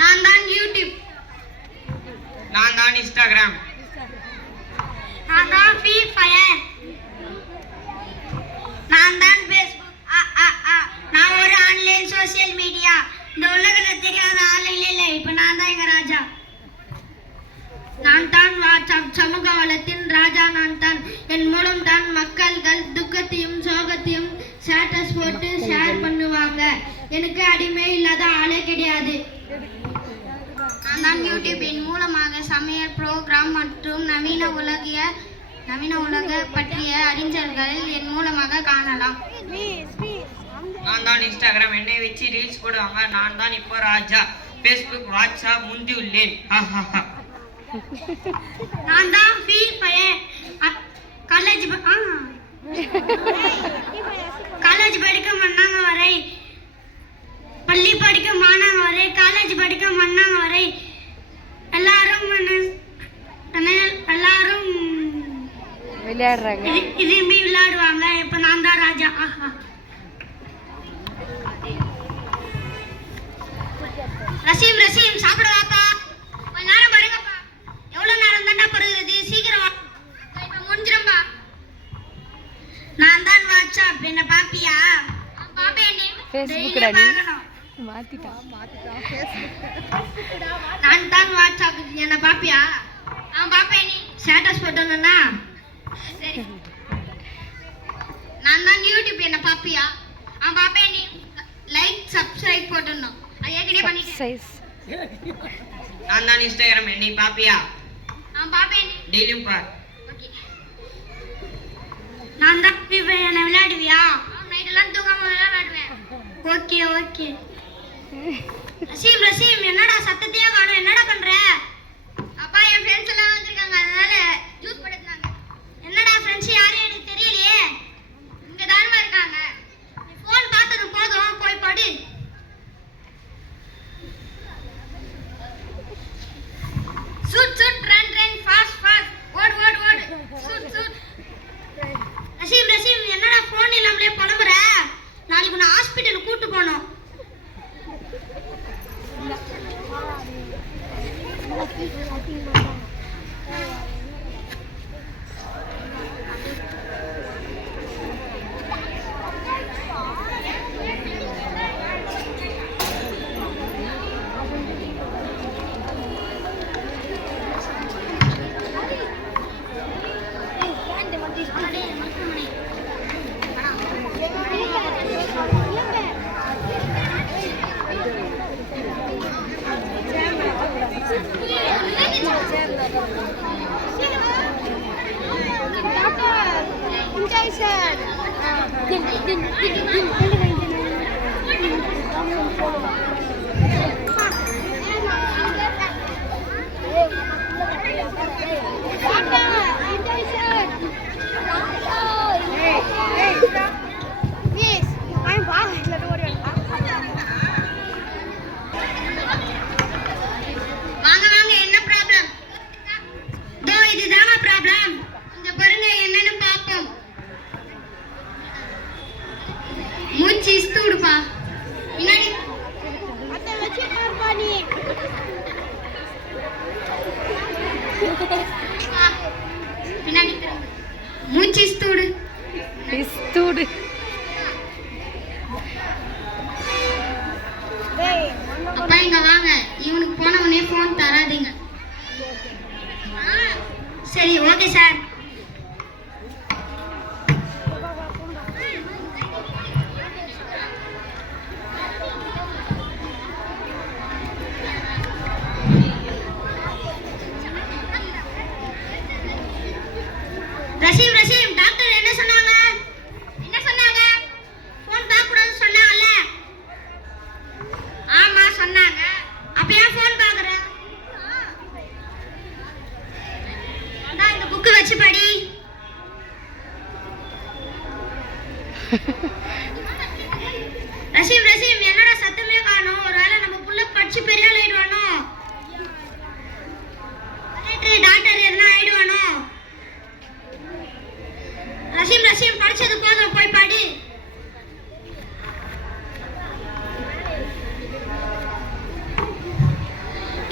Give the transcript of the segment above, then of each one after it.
நான் தான் யூடியூப். நான் தான் இன்ஸ்டாகிராம். நான் தான் ஃப்ரீ ஃபயர். நான் தான் ஃபேஸ்புக். நான் ஒரு ஆன்லைன் சோசியல் மீடியா. இந்த உலகத்துல தெரியாத ஆள் இல்லை. இப்ப நான் தான் எங்க ராஜா. நான் தான் வாட்ஸ்அப் சமூக வளத்தின் ராஜா. நான் தான். என் மூலம் தான் மக்கள்கள் துக்கத்தையும் சோகத்தையும் ஸ்டேட்டஸ் போட்டு ஷேர் பண்ணுவாங்க. எனக்கு அடிமை இல்லாத ஆளே கிடையாது. நான் தான் யூடியூபின் மூலமாக சமையல் ப்ரோக்ராம் மற்றும் நவீன உலக பற்றிய அறிஞர்கள் என் மூலமாக காணலாம். நான் தான் இன்ஸ்டாகிராம். என்னை வச்சு ரீல்ஸ் போடுவாங்க. நான் தான் இப்போ ராஜா. ஃபேஸ்புக் வாட்ஸ்அப் முந்தி உள்ளேன். நான் தான் ஃப்ரீ ஃபயர். காலேஜ் படிக்க மண்ணாங்க வரை, பள்ளி படிக்க மானாங்க வரை, காலேஜ் படிக்க மண்ணாங்க வரை எல்லாரும் விளையாடுறாங்க, திரும்பி விளையாடுவாங்க. இப்ப நான் தான் ராஜா. ரசீம் சாப்பிட வாப்பா. கொஞ்ச நேரம் பாருங்கப்பா. எவ்வளவு நேரம் தாண்டா படுகிறது? சீக்கிரம் வா. இப்ப முடிஞ்சிரும்பா. நான் தான் வாட்ஸ்அப். என்ன பாப்பியா? பாப்பேன். ஃபேஸ்புக் டடி மாத்திட்டா நான் தான் வாட்ஸ்அப். என்ன பாப்பியா? பாப்பேன். நீ ஸ்டேட்டஸ் போட்டோன்னா சரி. நான் தான் யூடியூப். என்ன பாப்பியா? பாப்பேன். நீ லைக் சப்ஸ்கிரைப் போட்டணும். அது ஏற்கனவே பண்ணிட்டேன். நான் தான் இன்ஸ்டாகிராம். என்னை பாப்பியா? பாப்பேன். டெய்லியும் பார். ஓகே. நான் தான் என்ன விளையாடுவியா? நைட் எல்லாம் தூங்காம விளையாடுவேன். ஓகே. ரசீம் என்னடா சத்தத்தையே காணோம்? என்னடா பண்ற? அப்பா என் ஃப்ரெண்ட்ஸ் எல்லாம் வந்திருக்காங்க, அதனால ஜூஸ் போடுறாங்க. என்னடா ஃப்ரெண்ட்ஸ் யாரும் எனக்கு தெரியலையே. இங்க தானமா இருக்காங்க. நீ ஃபோன் பார்த்தது போதும், போய் படு. சூட் ரன் ஃபாஸ்ட் ஓடு. சூட். ரசீம் என்னடா ஃபோன் இல்லாமலே புலம்புற? நாளைக்கு நான் ஹாஸ்பிடல் கூட்டு போகணும். அப்பா இங்க வாங்க. இவனுக்கு போன உடனே போன் தராதீங்க. சரி ஓகே சார். ரசீம் டாக்டர் என்ன சொன்னாங்க? போன் பார்க்க கூடாதுன்னு சொன்னாங்கல்ல? ஆமா சொன்னாங்க. அப்ப ஏன் போன் பார்க்கற? நான் இந்த புக் வச்சு படி. ரசீம் என்னடா சத்தமே காணோம்? ஒருவேளை நம்ம புள்ள படிச்சு பெரிய ஆள் ஆயிடுவானோ? டாக்டர் என்ன ஆயிடுவானோ? ரசீம் படிச்சது போதும், போய் படி.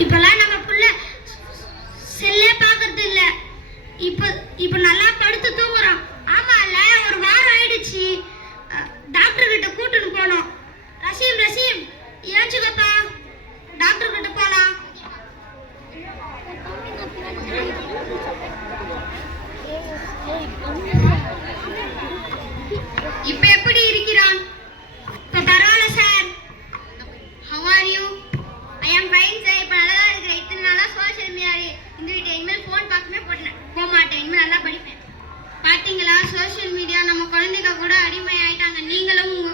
இப்பெல்லாம் நம்ம புள்ள செல்லே பார்க்கறது இல்ல. இப்ப நல்லா படுத்து தூங்குறான். ஆமால, ஒரு வாரம் ஆயிடுச்சு. டாக்டர் கிட்ட கூட்டிட்டு போனோம். ரசீம் ஏஞ்சுக்கப்பா, டாக்டர் கிட்ட போலாம். இப்ப எப்படி இருக்கிறான்? இப்ப பரவாயில்ல sir. How are you? I am fine sir. இப்ப நல்லா தான் இருக்கிறேன். இத்தனை நாளா சோஷியல் மீடியா இருந்துட்டு இனிமேல் ஃபோன் பார்க்கவே போக மாட்டேன். இனிமேல் நல்லா படிப்பேன். பாத்தீங்களா, சோஷியல் மீடியா நம்ம குழந்தைங்க கூட அடிமை ஆயிட்டாங்க. நீங்களும் உங்க